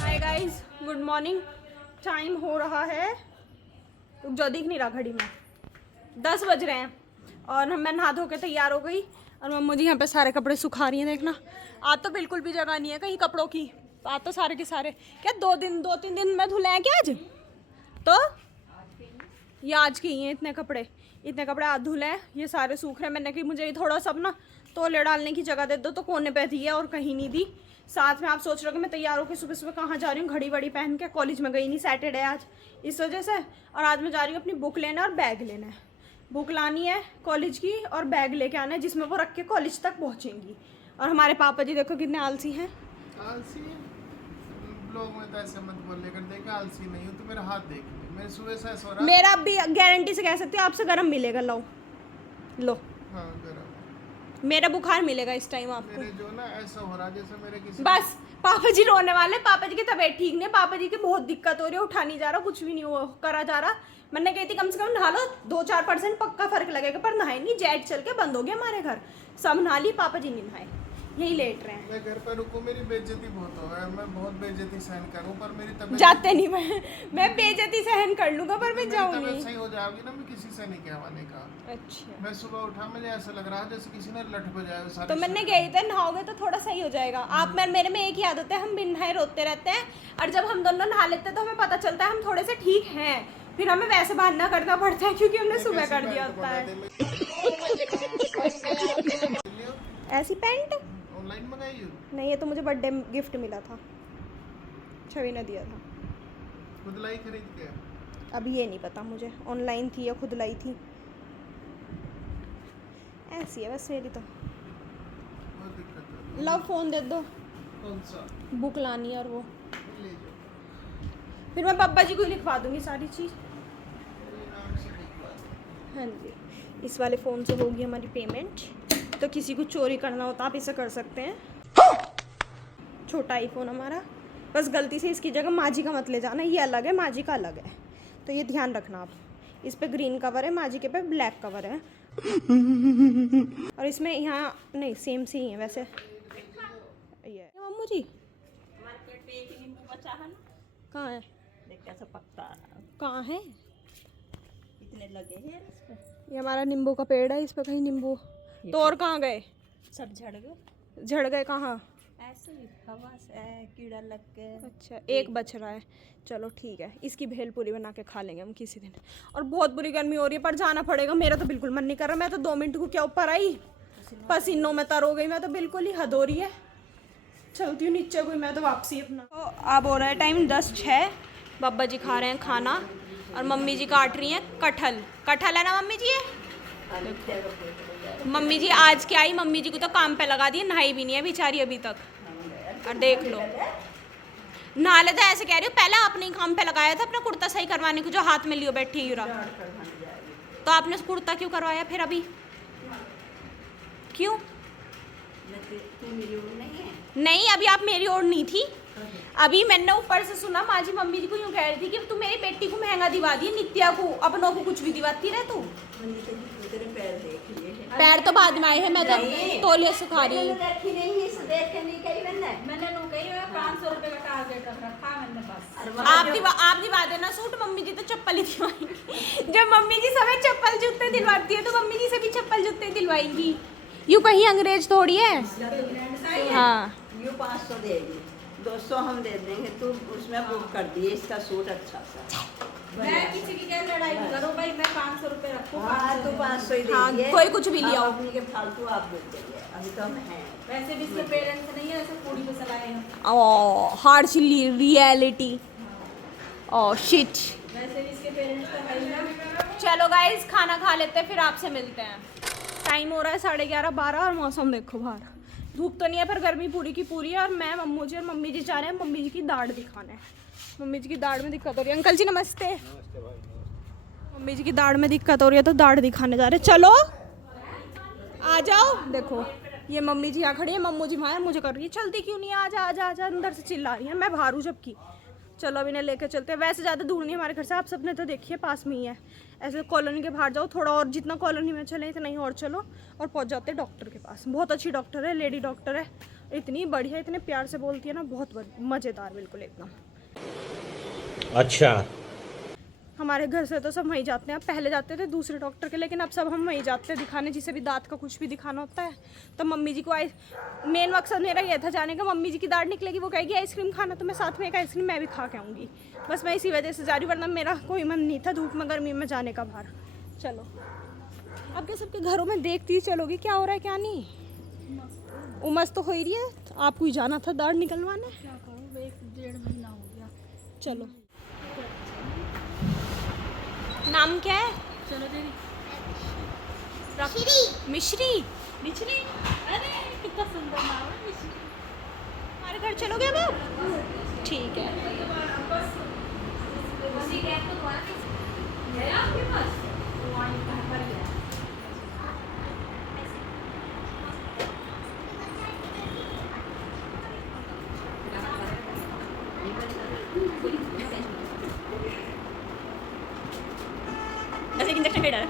Hi guys, good morning. Time हो रहा है, रुक जाओ, दिख नहीं रहा घड़ी में, 10 बज रहे हैं और मैं नहा धो के तैयार हो गई और मम्मी जी यहाँ पे सारे कपड़े सुखा रही हैं। देखना, आज तो बिल्कुल भी जगह नहीं है कहीं कपड़ों की। आज तो सारे के सारे क्या 2-3 दिन में धुले हैं क्या आज? तो ये आज की ही हैं इतने कपड़े आज धुले हैं, ये सारे सूख रहे हैं। मैंने कहा मुझे ये थोड़ा सा अपना तौलिया डालने की जगह दे दो, तो कोने पे दी है और कहीं नहीं दी। साथ में आप सोच रहे हो कि मैं तैयार होकर सुबह सुबह कहाँ जा रही हूँ, घड़ी वड़ी पहन के। कॉलेज में गई नहीं, सैटरडे आज, इस वजह से। और आज मैं जा रही हूँ अपनी बुक लेना और बैग लेना है। बुक लानी है कॉलेज की और बैग लेके आना है जिसमें वो रख के कॉलेज तक पहुँचेंगी। और हमारे पापा जी देखो कितने आलसी हैं। आलसी लोग में तो ऐसे मत बोल, लेकर देखा आलसी नहीं हूँ तो मेरा हाथ देख, मैं सुबह से सो रहा। मेरा भी गारंटी से कह सकते हो आपसे गर्म मिलेगा। लो लो, हाँ गरम। मेरा बुखार मिलेगा इस टाइम आपको। मेरे जो ना ऐसा हो रहा जैसे मेरे किसी बस पापा जी रोने वाले। पापा जी की तबीयत ठीक नहीं है, पापा जी की बहुत दिक्कत हो रही है, उठा नहीं जा रहा, कुछ भी नहीं हो करा जा रहा। मैंने कही थी कम से कम नहा लो, 2-4% पक्का फर्क लगेगा, पर नहाए नहीं। जेट चल के बंद हो गया हमारे घर, सब नहा ली, पापा जी नहीं नहाए, यही लेट रहे हैं। मैं घर पर रुकूं, मेरी बेइज्जती बहुत हो रहा है। मैं बहुत बेइज्जती सहन करूं, पर मेरी तबीयत जाते नहीं, मैं बेइज्जती सहन कर लूंगा पर मैं जाऊंगी। तबीयत सही हो जाएगी ना, मैं किसी से नहीं कहवाने का। अच्छा, मैं सुबह उठा, मुझे ऐसा लग रहा है जैसे किसी ने लठ बजाया सारे। तो मैंने गई थी, नहाओगे तो थोड़ा सही हो जाएगा। आप मेरे में एक ही आदत है, हम बिन नहाए रोते रहते हैं, और जब हम दोनों नहा लेते हैं तो हमें पता चलता है हम थोड़े से ठीक हैं। फिर हमें वैसे बहाना करना पड़ता है क्योंकि हमने सुबह कर दिया होता है। ऐसी पैंट ऑनलाइन मंगाई हो? नहीं, ये तो मुझे बर्थडे गिफ्ट मिला था, छवि ने दिया था। खुद लाई खरीद के? अभी ये नहीं पता मुझे ऑनलाइन थी या खुद लाई थी। ऐसी है बस मेरी तो। बहुत दिक्कत है। लव फोन दे दो, कौन सा? बुक लानी है और वो ले जाओ। फिर मैं पापा जी को ही लिखवा दूंगी सारी चीज़। मेरे नाम से लिखवा दो। हाँ जी, इस वाले फ़ोन से होगी हमारी पेमेंट। तो किसी को चोरी करना हो तो आप इसे कर सकते हैं। छोटा आईफोन हमारा, बस गलती से इसकी जगह माजी का मत ले जाना, ये अलग है, माजी का अलग है, तो ये ध्यान रखना आप। इस पे ग्रीन कवर है, माजी के पे ब्लैक कवर है। और इसमें यहाँ नहीं, सेम से ही है वैसे। ये मम्मू जी कहाँ है? कैसा पकता कहाँ है? इतने लगे हैं इस पे, ये हमारा नींबू का पेड़ है, इस पे कहीं नींबू तो। और कहाँ गए? सब झड़ गए। झड़ गए कहाँ? ऐसे ही हवा से कीड़ा लग के। अच्छा, एक बच रहा है, चलो ठीक है, इसकी भेलपूरी बना के खा लेंगे हम किसी दिन। और बहुत बुरी गर्मी हो रही है, पर जाना पड़ेगा। मेरा तो बिल्कुल मन नहीं कर रहा, मैं तो 2 मिनट को क्या ऊपर आई, पसीनों में तर हो गई मैं तो, बिल्कुल ही हद हो रही है। चलती हूँ नीचे कोई, मैं तो वापसी अपना। तो अब हो रहा है टाइम 10:06, बाबा जी खा रहे हैं खाना और मम्मी जी काट रही हैं कटहल। कटहल है ना मम्मी जी? ये मम्मी जी आज क्या आई, मम्मी जी को तो काम पे लगा दिए, नहाई भी नहीं है बेचारी अभी तक। और देख लो, नहा ले तो ऐसे कह रही हूँ, पहले आपने ही काम पे लगाया था अपना कुर्ता सही करवाने को, जो हाथ में लियो बैठी ही रहा। तो आपने कुर्ता क्यों करवाया फिर अभी? क्यों नहीं? अभी आप मेरी ओर नहीं थी। अभी मैंने ऊपर से सुना, माजी मम्मी जी को यूँ कह रही थी कि तू मेरी बेटी को महंगा दिवा दी, नित्या को, अपनों को कुछ भी दिवाती रहे तू। पैर तो बाद में आए हैं, मैं तो तौलिया सुखा रही हूँ। आप दिवा देना सूट, मम्मी जी तो चप्पल ही दिलवाएंगी। जब मम्मी जी सब चप्पल जूते दिलवाती है तो मम्मी जी से भी चप्पल जूते दिलवाएंगी। यूँ कहीं अंग्रेज थोड़ी है। हाँ, यू 500 देगी, 200 हम दे देंगे, तू उसमें बुक कर दिए इसका सूट अच्छा सा। मैं किसी की क्या लड़ाई करो भाई, मैं 500 रुपए रखूँ। हाँ तो 500 ही हाँ, देंगे। कोई कुछ भी लिया अपनी के फालतू आप दे देंगे, अभी तो हम हैं। वैसे भी इसके पेरेंट्स नहीं है, ऐसे पूरी पे चलाए हैं। Harsh reality. Oh shit. वैसे भी इसके पेरेंट्स तो है ही ना। चलो गाइस, खाना खा लेते हैं, फिर आपसे मिलते हैं। टाइम हो रहा है 11:30-12 और मौसम देखो बाहर, धूप तो नहीं है पर गर्मी पूरी की पूरी है। और मैं, मम्मू जी और मम्मी जी जा रहे हैं मम्मी जी की दाढ़ दिखाने। मम्मी जी की दाढ़ में दिक्कत हो रही है। अंकल जी नमस्ते। मम्मी जी की दाढ़ में दिक्कत हो रही है तो दाढ़ दिखाने जा रहे हैं। चलो आ जाओ। देखो ये मम्मी जी यहाँ खड़ी है, मम्मू जी वहाँ है, मुझे कर रही है चलती क्यों नहीं, आजा आजा आजा, अंदर से चिल्ला रही है, मैं बाहर हूँ जबकि। चलो अब इन्हें लेके चलते हैं। वैसे ज़्यादा दूर नहीं है हमारे घर से, आप सबने तो देखिए पास में ही है। ऐसे कॉलोनी के बाहर जाओ थोड़ा और, जितना कॉलोनी में चले इतना ही और चलो और पहुंच जाते हैं डॉक्टर के पास। बहुत अच्छी डॉक्टर है, लेडी डॉक्टर है, इतनी बढ़िया, इतने प्यार से बोलती है ना, बहुत मज़ेदार बिल्कुल एकदम। अच्छा, हमारे घर से तो सब वहीं जाते हैं। अब पहले जाते थे दूसरे डॉक्टर के, लेकिन अब सब हम वहीं जाते हैं दिखाने। जिसे भी दांत का कुछ भी दिखाना होता है तो मम्मी जी को मेन मकसद मेरा ये था जाने का। मम्मी जी की दाढ़ निकलेगी, वो कहेगी आइसक्रीम खाना, तो मैं साथ में एक आइसक्रीम मैं भी खा के आऊँगी। बस मैं इसी वजह से जा रही, वरना मेरा कोई मन नहीं था धूप में गर्मी में जाने का बाहर। चलो अब के सबके घरों में देखती ही चलोगी क्या हो रहा है क्या नहीं। उमस तो हो ही रही है, आपको ही जाना था दाढ़ निकलवाने। क्या करूँ, 1-1.5 महीना हो गया। चलो नाम क्या है? चलो तेरी मिश्री। मिश्री, अरे कितना सुंदर नाम है मिश्री। हमारे घर चलोगे अब आप? ठीक है। आपके पास ऐसे इंजेक्शन का डर है।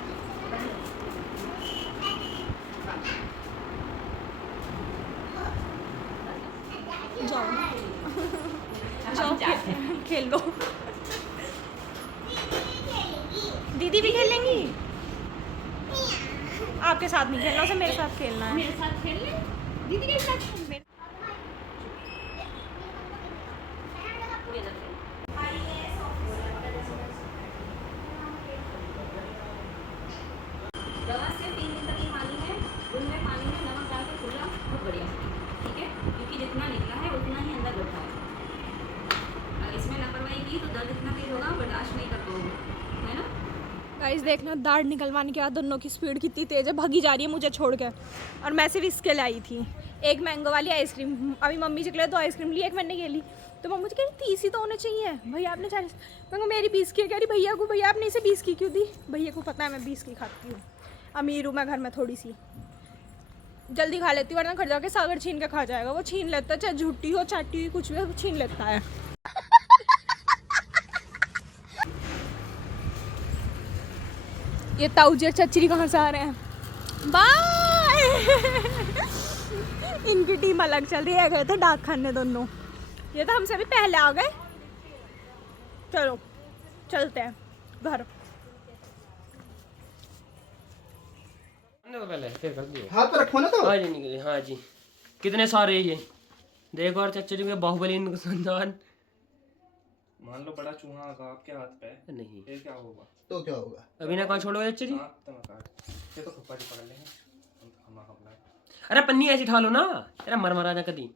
जाओ खेल लो। दीदी भी खेलेंगी? आपके साथ नहीं खेलना, उसे मेरे साथ खेलना है। मेरे साथ खेल ले, दीदी के साथ खेल। दवा से 3 दिन तक की पानी है, उनमें पानी में नमक डाल के खुला, बहुत बढ़िया, ठीक है, क्योंकि जितना निकला है उतना ही अंदर बैठा है। अगर इसमें लापरवाही की तो दर्द इतना तेज होगा, बर्दाश्त नहीं कर पाओगे, है ना। गाइस देखना, दाढ़ निकलवाने के बाद दोनों की स्पीड कितनी तेज है, भागी जा रही है मुझे छोड़ के। और मैं सिर्फ इसके लिए आई थी, एक मैंगो वाली आइसक्रीम। अभी मम्मी जी के लिए 2 आइसक्रीम ली, एक मैंने ये ली। तो मम्मी जी कह रही 30 ही तो होने चाहिए, भैया आपने 40। मैं मेरी 20 की है। कह रही भैया को, भैया आपने इसे 20 की क्यों दी? भैया को पता है मैं 20 की खाती हूँ, अमीर हूँ मैं घर में थोड़ी सी, जल्दी खा लेती हूँ, वरना घर जाके सागर छीन के खा जाएगा। वो छीन लेता है, चाहे झूठी हो चाटी हुई कुछ भी हो, छीन लेता है। ये ताऊजी और चचरी कहाँ से आ रहे हैं? बाय। इनकी टीम अलग चल रही है, गए थे डाक खाने दोनों। ये तो हमसे भी पहले आ गए। चलो चलते हैं घर। पहले फिर कर दिए। हाथ पे रखो ना तो। हाँ जी निकले, हाँ जी। कितने सारे ये देखो, और चच्चू जी के बाहुबली अनुसंधान। मान लो बड़ा चूहा आ गया आपके हाथ पे, नहीं, फिर क्या होगा? तो क्या होगा? अभी ना कहाँ छोड़ोगे चच्चू जी? हाथ तो मत काट, ये तो खप्पा जी पकड़ लेंगे, हम तो खमा खपला अरे पन्नी ऐसी ठा लो ना, अरे मर मरा जा कदी।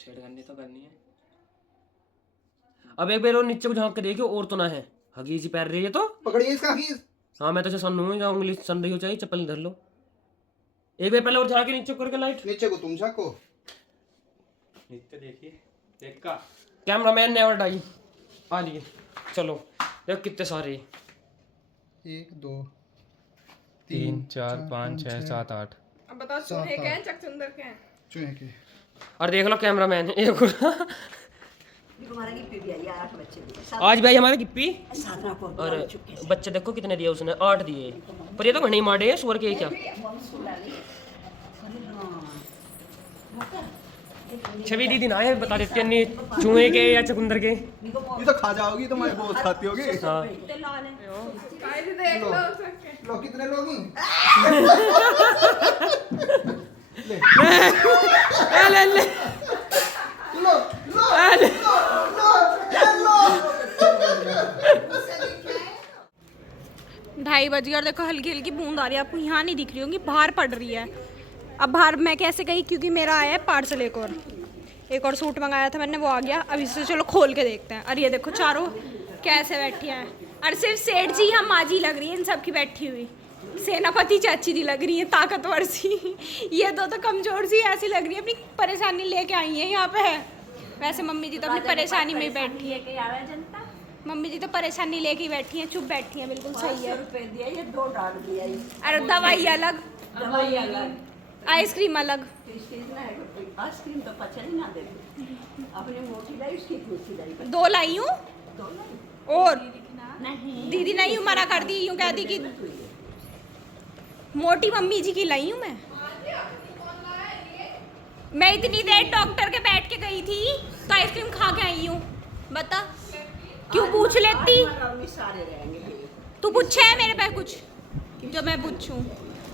छेड़खानी तो करनी है। अब एक बार और नीचे को झांक के देखियो, और तो ना है हगी सी पैर रही है तो पकड़िए इसका हकीज। हाँ मैं तो सन हूँ, या उंगली सन रही हो चाहिए, चप्पल धर लो एक बार पहले, और झाके नीचे करके लाइट। नीचे को तुम झाको। नीचे देखिए, देख का कैमरा मैन नेवर डाई। आ लिए चलो, देखो कितने सारे। 1 2 3 4 5 6 7 8। अब बताओ चूहे के हैं चकचंदर के हैं? चूहे के। और देख लो कैमरा मैन एक तुम्हारा गिफ्ट भी आई 8 बच्चे दिए। आज भाई हमारे गिप्पी। साधना को और बच्चे देखो कितने दिए उसने, 8 दिए। पर ये तो घने मारे हैं सुअर के क्या। छवि दीदी ना है, बता देते हैं चूहे के या चकुंदर के। ये तो खा जाओगी, तुम्हारी बहुत खाती होगी। हाँ लो कितने लोग हैं? ले ले लो लो लो। 2:30 बज गए और देखो हल्की हल्की बूंद आ रही है, आपको यहाँ नहीं दिख रही होंगी, बाहर पड़ रही है। अब बाहर मैं कैसे गई, क्योंकि मेरा आया है पार्सल, एक और सूट मंगाया था मैंने, वो आ गया। अब इसे चलो खोल के देखते हैं। और ये देखो चारों कैसे बैठी हैं, और सिर्फ सेठ जी हम माँ जी लग रही है इन सब की बैठी हुई। सेनापति चाची जी लग रही है ताकतवर सी, ये दो तो कमजोर सी ऐसी लग रही है, अपनी परेशानी लेके आई है यहाँ पे। वैसे मम्मी जी तो अपनी परेशानी में ही बैठी है, जनता मम्मी जी तो परेशानी लेके ही बैठी हैं, चुप बैठी हैं, बिल्कुल सही है। 500 रुपए दिया, ये 2 डाल दिया। अरे दवाई अलग, दवाई अलग। आइसक्रीम अलग। आइसक्रीम तो पचा ही ना दे, अपने मोटी लाई उसकी दूसरी लाई 2 लाई हूँ दो लाई और नहीं दीदी नहीं हूँ, मना कर दी, यूँ कह दी कि मोटी मम्मी जी की लाई हूँ मैं इतनी देर डॉक्टर के बैठ के गई थी तो आइसक्रीम खा के आई हूँ। बता क्यों पूछ लेती? सारे रहेंगे। तू पूछे है मेरे पे कुछ जो मैं पूछूं?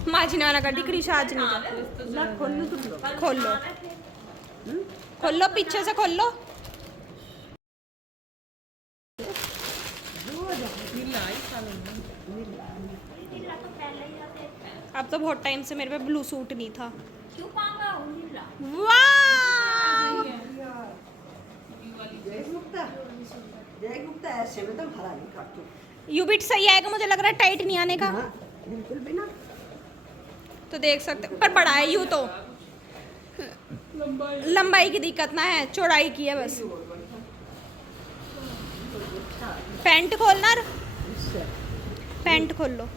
माँ जी ना कर दी, कृषा आज नहीं जाती। ना खोल लो तुम लोग। खोल लो, खोल लो, पीछे से खोल लो। अब तो बहुत टाइम से मेरे पे ब्लू सूट नहीं था। क्यों पाऊंगा उंगली वाह जय गुप्ता ऐसे में तो भरा नहीं काटू। यू बिट सही आएगा, मुझे लग रहा है टाइट नहीं आने का। हाँ, बिल्कुल भी ना। तो देख सकते पर बड़ा है यू तो, लंबाई की दिक्कत ना है, चौड़ाई की है बस। पैंट खोलना, पैंट खोल लो।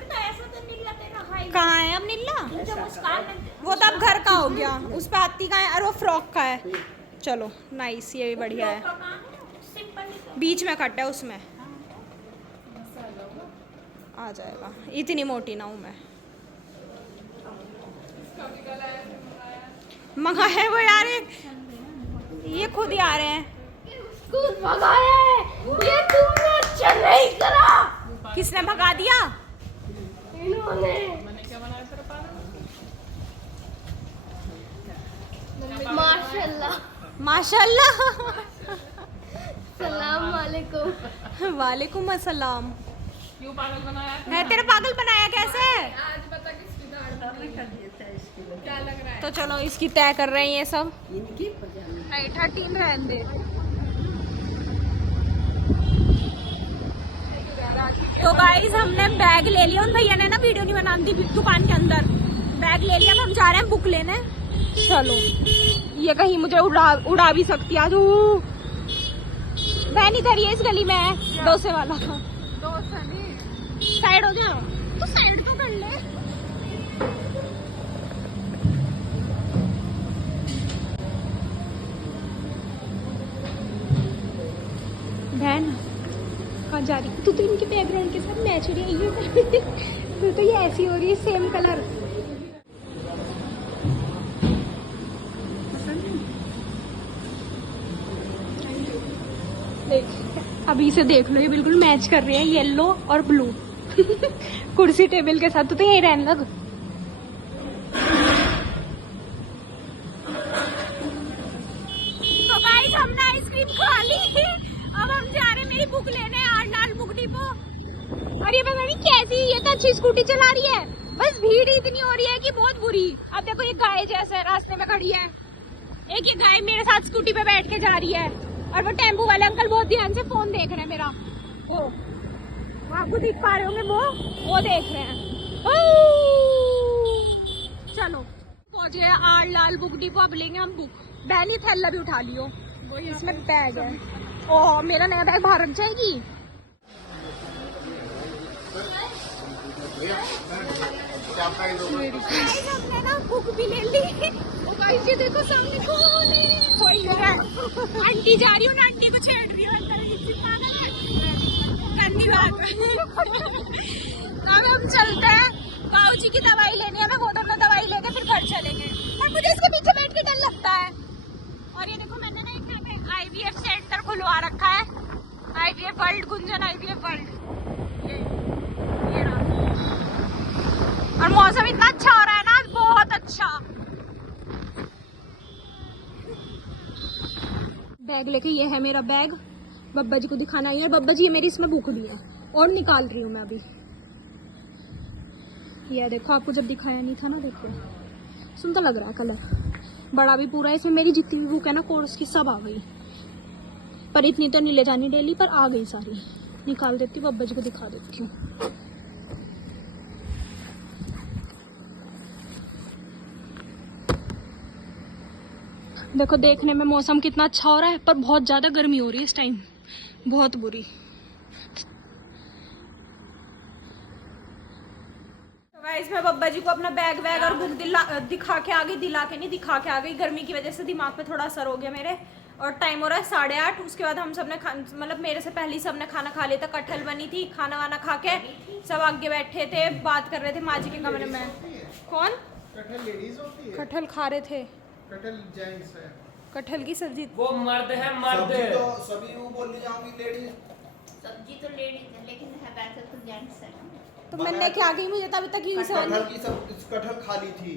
ऐसा तो नीला तेरा हाई कहाँ है अब नीला? जो मुस्कान वो तो अब घर का हो गया, उस पे आती का है और वो फ्रॉक का है। चलो नाइस, ये भी बढ़िया है। सिंपल बीच में कट है, उसमें आ जाएगा। इतनी मोटी ना हूँ मैं। मंगा है वो यार, ये खुद ही आ रहे हैं। खुद भगाया है ये, तुमने अच्छा नहीं करा। किसने भगा दिया? इन्होंने। माशाल्लाह। माशाल्लाह। सलाम वालेकुम। वालेकुम अस्सलाम। क्यों पागल बनाया है? तेरा पागल बनाया कैसे? तो चलो इसकी तय कर रहे हैं ये सब। इनकी पजामी नहीं 13 रहने दे। तो गाइस हमने बैग ले लिया, उन भैया ने ना वीडियो नहीं बनानी थी दुकान के अंदर। बैग ले लिया, अब हम जा रहे हैं बुक लेने। चलो ये कहीं मुझे उड़ा भी सकती है आज। बहन इधर ही इस गली में है, डोसे वाला। साइड हो जाओ, तो साइड तो कर ले। बहन कहाँ जा रही? तू तो इनके बैकग्राउंड के साथ मैच हो रही है। तू तो ये ऐसी हो रही है, सेम कलर। देख अभी से देख लो, ये बिल्कुल मैच कर रही है, येलो और ब्लू। कुर्सी टेबल के साथ। तो यही रहने लग। तो गाइस हमने आइसक्रीम खा ली, अब हम जा रहे हैं मेरी बुक लेने आरनाल बुक डिपो। और ये पता नहीं कैसी, ये तो अच्छी स्कूटी चला रही है, बस भीड़ इतनी हो रही है कि बहुत बुरी। अब देखो ये गाय जैसे रास्ते में खड़ी है, एक ये गाय मेरे साथ स्कूटी पे बैठ के जा रही है, और वो टेम्पो वाले अंकल बहुत ध्यान से फोन देख रहे हैं मेरा। वो आपको देख पा रहे होंगे, वो देख रहे हैं। चलो पहुंचे आरलाल बुक डिपो, अब लेंगे हम बुक। बैली थैला भी उठा लियो, इसमें बैग है। ओह मेरा नया बैग बाहर रख जाएगी। हमने ना बुक भी ले ली। ये देखो सामने कौन है? कोई है। आंटी जा रही हूँ, आंटी को छेड़ रही हूँ। गंदी बात। अब हम चलते हैं, बाबू जी की दवाई लेनी है, हमें होटल में दवाई लेके फिर घर चलेंगे। और मुझे इसके पीछे बैठ के डर लगता है। और ये देखो मैंने ना एक यहाँ पे IVF सेंटर खुलवा रखा है, IVF world, Gunjan IVF world. ये रहा। और मौसम इतना अच्छा हो रहा है ना, बहुत अच्छा। बैग लेके, ये है मेरा बैग, बब्बा जी को दिखाना है। बब्बा जी ये मेरी इसमें बुक भी है और निकाल रही हूँ मैं अभी। ये देखो, आपको जब दिखाया नहीं था ना, देखो सुंदर लग रहा है कलर, बड़ा भी पूरा है। इसमें मेरी जितनी भी बुक है ना कोर्स की सब आ गई, पर इतनी तो नहीं ले जानी डेली, पर आ गई सारी। निकाल देती हूँ, बब्बा जी को दिखा देती हूँ। देखो देखने में मौसम कितना अच्छा हो रहा है, पर बहुत ज्यादा गर्मी हो रही है इस टाइम, बहुत बुरी। तो गाइस मैं बब्बा जी को अपना बैग वैग और बुक दिखा के आ गई, दिला के नहीं दिखा के आ गई। गर्मी की वजह से दिमाग पे थोड़ा असर हो गया मेरे। और टाइम हो रहा है 8:30। उसके बाद हम सब ने मतलब मेरे से पहले ही सब ने खाना खा लिया था। कटहल बनी थी, खाना वाना खा के सब आगे बैठे थे, बात कर रहे थे माँ जी के कमरे में। कौन? कटहल लेडीज होती है, कटहल खा रहे थे। कटहल जेंट्स है। कटहल की सब्जी। वो मर्द है मर्द। सब्जी तो सभी वो बोली जाऊंगी लेडीज। सब्जी तो लेडीज है लेकिन है वैसे तो जेंट्स है ना। तो मैंने क्या गई, मुझे तभी तक ही समझ कटहल की सब कटहल खाली थी,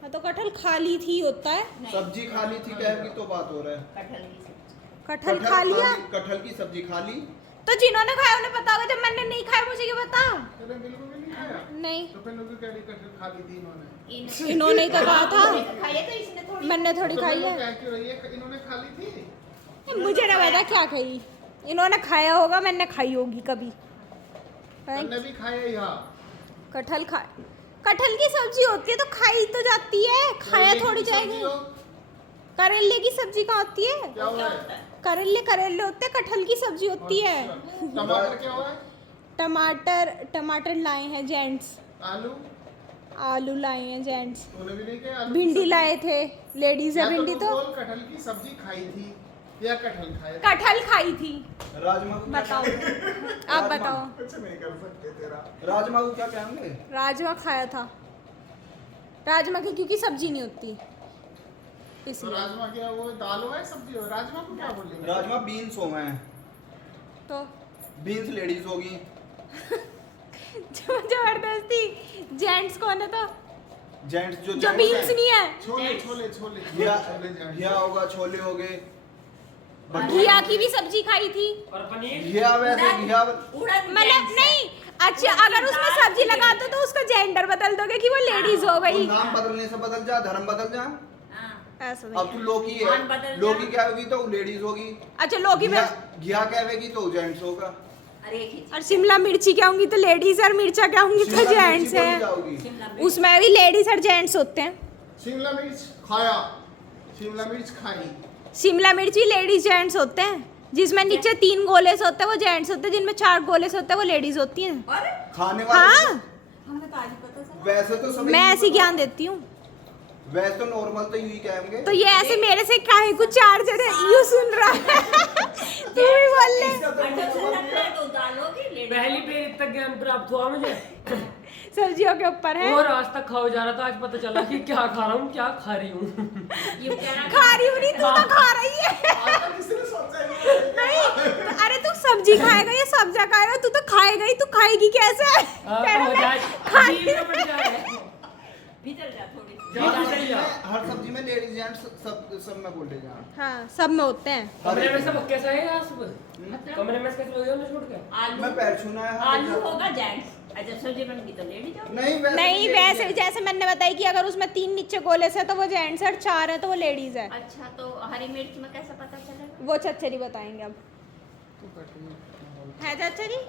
हाँ तो कटहल खाली थी होता है। सब्जी खाली थी कहेगी तो बात हो रहा है। कटहल की सब्जी। कटहल खा लिया कटहल की सब्जी खाली। तो जिन्होंने खाया उन्हें पता होगा, जब मैंने नहीं खाया मुझे क्या पता। तूने बिल्कुल भी नहीं खाया? नहीं तो फिर लोग कह रही कटहल खा ली थी इन्होंने। इन्होंने ही तो कहा था, खाइए तो इसने थोड़ी। मैंने थोड़ी तो खाई फिर लोग है। कह क्यों रही है इन्होंने खा ली थी? मुझे ना पता क्या खाई, इन्होंने खाया होगा, मैंने खाई होगी कभी। मैंने भी खाया यहाँ। कटहल खा, कटहल की सब्जी होती है तो खाई तो जाती है, खाया करेले की थोड़ी सब्जी जाएगी। हो, करेले की सब्जी कहाँ होती है? क्या हुआ है? करेले करेले होते हैं, कटहल की सब्जी होती है। अच्छा, टमाटर क्या हुआ है? टमाटर लाए हैं जेंट्स, आलू आलू लाए हैं जेंट्स, तूने भी नहीं खाया? आलू भिंडी लाए थे, लेडीज है या भिंडी तू तो। बोल कटहल की सब्जी खाई थी या कटहल खाया? कटहल खाई थी। राजमा को क्या बताओ, कहेंगे? आप बताओ। कुछ नहीं कर सकते तेरा। राजमा को क्या कहेंगे? राजमा खाया था, राजमा की क्योंकि सब्जी नहीं होती तो इसलिए। राजमा क्या वो दाल हो है सब्जी हो? राजमा को क्या बोलेंगे? राजमा बीन्स हो गए, तो बीन्स लेडीज होगी। जबरदस्ती जेंट्स कौन है? तो जेंट्स जो जो बीन्स नहीं है। छोले छोले छोले घिया छोले जाएंगे। घिया होगा, छोले हो गए। घिया की भी सब्जी खाई थी। और पनीर। घिया वैसे घिया मतलब नहीं, अच्छा अगर उसमें सब्जी लगा दो तो उसका जेंडर बदल दोगे कि वो लेडीज हो तो गई। नाम बदलने से बदल जा, धर्म बदल जा। हाँ। ऐसा अब तू नहीं। लोकी मान है, बदल जा। लोकी क्या होगी तो लेडीज होगी। अच्छा लौकी में, घिया कहेगी तो जेंट्स होगा। अरे एक ही चीज। और शिमला मिर्ची क्या होंगी तो लेडीज, और मिर्चा क्या होंगी तो शिमला मिर्ची जेंट्स बोली है। जाओगी। शिमला मिर्च। उसमें भी लेडीज और जेंट्स होते हैं। शिमला मिर्च खाया, शिमला मिर्च खाई। शिमला मिर्ची लेडीज जेंट्स होते हैं। जिसमें नीचे 3 गोले से होते हैं वो जेंट्स होते हैं, जिनमें 4 गोले से होते हैं वो लेडीज होती हैं। और खाने वाले हाँ हमें तो आज ही पता चला। वैसे तो सभी मैं ऐसी ज्ञान देती हूँ। वैसे तो नॉर्मल तो यूं ही कहेंगे। तो ये ऐसे मेरे से काहे कुछ 4 जने यूं सुन रहा है। तू भी बोल ले। कटहल से लगता है तो दालोगी लेडीज। पहली बार इतना ज्ञान प्राप्त हुआ मुझे। सब्जियों के ऊपर है। और आज तक खाओ जा रहा था, आज पता चला कि क्या खा रहा हूँ, क्या खा रही हूँ। ये बेचारा खा रही हूँ नहीं, तू तो खा रही है। किसने सोचा ये? नहीं अरे तू सब्जी खाएगा या सब्जा खाएगा, तू तो खाएगा ही, तू खाएगी कैसे? कह रहा मैं खाती जीभ में पड़ जाए। भीतर जा थोड़ी सी। हाँ, सही है। हर सब्जी में लेडीज जेंट्स सब में बोल जा। हाँ सब में होते हैं। कमरे में सब कैसा है आज सुबह? कमरे में कैसे लोग हैं छोड़ के? आलू मैं पैर छूना है। आलू होगा जेंट्स। अच्छा सब्जी बन गई तो लेडीज होगी। नहीं वैसे नहीं ladies वैसे हैं। जैसे मैंने बताई कि अगर उसमें 3 नीचे गोले से तो वो जेंट्स है और 4 है तो वो लेडीज है। अच्छा तो हरी मिर्च में कैसे पता चलेगा? वो चाचा जी बताएंगे अब। है चाचा जी?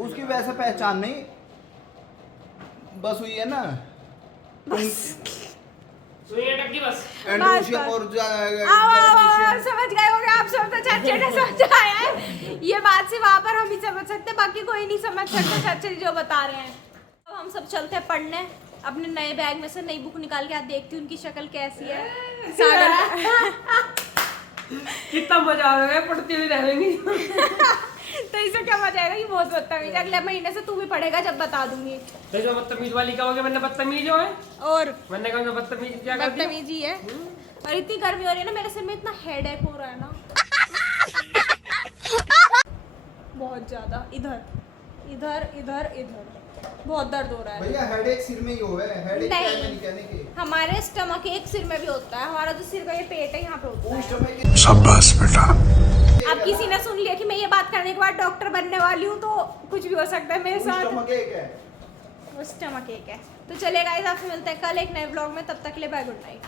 उसकी वैसे पहचान नहीं, बस हुई है ना। सुनिए टक्की बस। एंडोमेट्रियम बस। और आओ, समझ गए होंगे आप सब, तो चाचा ने समझाया है। ये बात सिर्फ वहाँ पर हम ही समझ सकते, बाकी कोई नहीं समझ सकता चाचा जी जो बता रहे हैं। अब हम सब चलते हैं पढ़ने। अपने नए बैग में से नई बुक निकाल के आज देखती हूँ उनकी शक्ल कैसी है। सागर कितना मजा आएगा, पढ़ती हुई रहेंगी। तो इससे क्या मजा आएगा कि बहुत बदतमीज। अगले महीने से तू भी पढ़ेगा जब बता दूंगी। तो जो बदतमीज वाली क्या हो गया, मैंने बदतमीज हो है। और मैंने कहा मैं बदतमीज क्या कर दिया? बदतमीजी है। और इतनी गर्मी हो रही है ना, मेरे सिर में इतना हेडेक हो रहा है ना बहुत ज्यादा। इधर इधर इधर इधर बहुत दर्द हो रहा है। भैया हेडेक सिर में ही हो है, हेडेक क्या है नहीं। नहीं कहने के। हमारे स्टमक एक सिर में भी होता है, हमारा जो सिर का ये पेट है यहाँ पे होता उस है। समय शाबाश बेटा। अब किसी ने सुन लिया कि मैं ये बात करने के बाद डॉक्टर बनने वाली हूँ तो कुछ भी हो सकता है मेरे साथ। स्टमक एक है। वो स्टमक एक है। तो चलेगा, आपसे मिलते हैं कल एक नए ब्लॉग में। तब तक के लिए बाय, गुड नाइट।